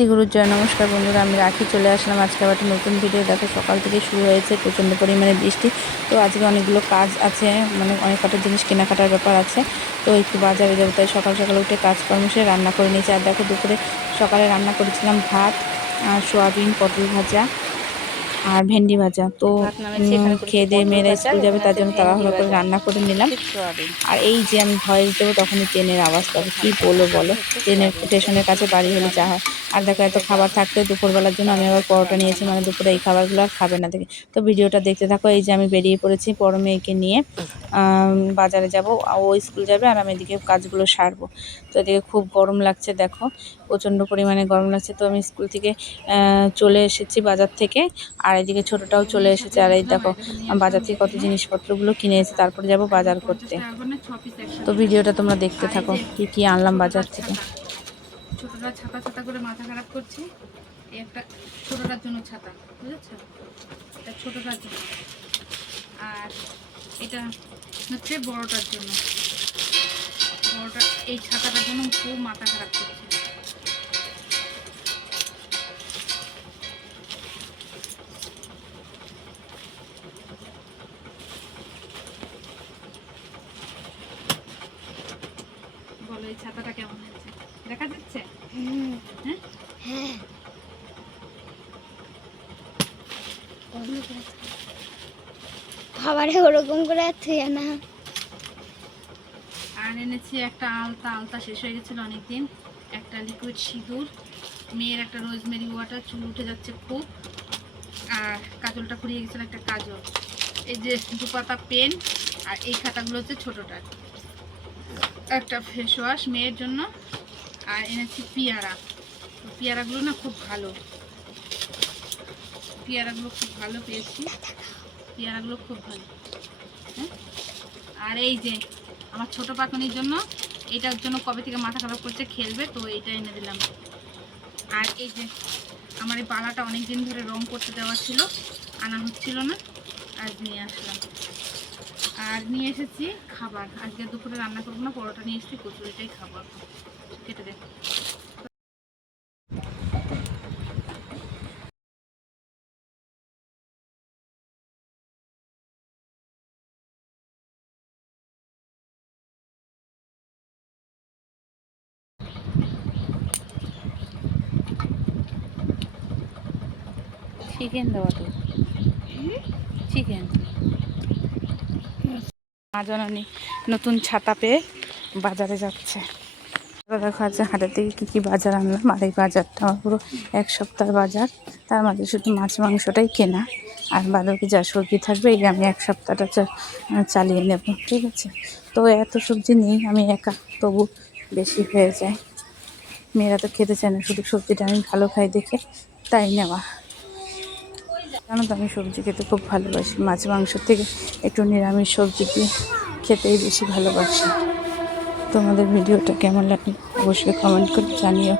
শ্রীগুরুর জয় নমস্কার বন্ধুরা, আমি রাখি চলে আসলাম আজকে আবার একটা নতুন ভিডিও। দেখো সকাল থেকে শুরু হয়েছে প্রচণ্ড পরিমাণে বৃষ্টি। তো আজকে অনেকগুলো কাজ আছে, মানে অনেক কটা জিনিস কেনাকাটার ব্যাপার আছে। তো একটু বাজারে যাবো, তাই সকাল সকাল উঠে কাজকর্ম সেরে রান্না করে নিয়েছি। আর দেখো দুপুরে সকালে রান্না করেছিলাম ভাত আর সোয়াবিন, পটল ভাজা আর ভেন্ডি ভাজা। তো খেয়ে দিয়ে মেয়েরা স্কুল যাবে, তার জন্য তাড়াহুড়ো করে রান্না করে নিলাম। আর এই যে আমি ভয়েস দেবো তখনই ট্রেনের আওয়াজ পাবো, কি বলো ট্রেনের স্টেশনের কাছে বাড়ি হলে যা হয়। আর দেখো এত খাবার থাকতেও দুপুরবেলার জন্য আমি আবার পরোটা নিয়েছি, মানে দুপুরে এই খাবারগুলো আর খাবে না দেখে। তো ভিডিওটা দেখতে থাকো। এই যে আমি বেরিয়ে পড়েছি বড় মেয়েকে নিয়ে বাজারে যাব, ও স্কুল যাবে আর আমি এদিকে কাজগুলো সারবো। তো এদিকে খুব গরম লাগছে, দেখো প্রচণ্ড পরিমাণে গরম লাগছে। তো আমি স্কুল থেকে চলে এসেছি বাজার থেকে, আর এদিকে ছোটোটাও চলে এসেছে। আর এই দেখো বাজার থেকে কত জিনিসপত্রগুলো কিনে এসে তারপরে যাব বাজার করতে। তো ভিডিওটা তোমরা দেখতে থাকো কি কি আনলাম বাজার থেকে। ছোটটা ছাতা ছাতা করে মাথা খারাপ করছি। এই একটা ছোটটার জন্য ছাতা, বুঝেছো? এটা ছোটটার জন্য, আর এটা হচ্ছে বড়টার জন্য। বড়টা এই ছাতাটার জন্য খুব মাথা খারাপ করছে। বলো এই ছাতাটা কেমন হয়েছে, দেখা যাচ্ছে? হ্যাঁ, খাবারে ওরকম করে থুয়ে না। আর এনেছি একটা আলতা শেষ হয়ে গেছিলো অনেকদিন, একটা লিকুইড সিঁদুর, মেয়ের একটা রোজমেরি ওয়াটার, চুল উঠে যাচ্ছে খুব, আর কাজলটা ফুরিয়ে গেছিলো একটা কাজল, এই যে দুপাতা পেন, আর এই খাতাগুলো হচ্ছে ছোটোটার, একটা ফেস ওয়াশ মেয়ের জন্য, আর এনেছি পেয়ারা। পেয়ারাগুলো না খুব ভালো, পেয়ারাগুলো খুব ভালো পেয়েছি, পেয়ারাগুলো খুব ভালো। হ্যাঁ, আর এই যে আমার ছোট পাকনির জন্য, এটার জন্য কবে থেকে মাথা খারাপ করছে, খেলবে, তো এইটা এনে দিলাম। আর এই যে আমার এই বালাটা অনেক দিন ধরে রং করতে দেওয়া ছিল, আনা হচ্ছিল না, আজ নিয়ে আসলাম। আর নিয়ে এসেছি খাবার, আজকে দুপুরে রান্না করবো না, পরোটা নিয়ে এসেছি, কচুরিটাই খাবার কেটে দেখ। চিকেন দেওয়া তো চিকেন। মা জননী নতুন ছাতা পেয়ে বাজারে যাচ্ছে। দেখো আছে হাটের থেকে কী কী বাজার আনলাম। আর এই বাজারটা আমার পুরো এক সপ্তাহের বাজার, তার মাঝে শুধু মাছ মাংসটাই কেনা, আর বাদবাকি যা সবজি থাকবে এই আমি এক সপ্তাহটা চালিয়ে নেব, ঠিক আছে? তো এত সবজি নেই, আমি একা, তবু বেশি হয়ে যায়। মেয়েরা তো খেতে চায় না, শুধু সবজিটা আমি ভালো খাই দেখে তাই নেওয়া। জানো তো আমি সবজি খেতে খুব ভালোবাসি, মাছ মাংস থেকে একটু নিরামিষ সবজি দিয়ে খেতেই বেশি ভালোবাসি। তোমাদের ভিডিওটা কেমন লাগে অবশ্যই কমেন্ট করে জানিও।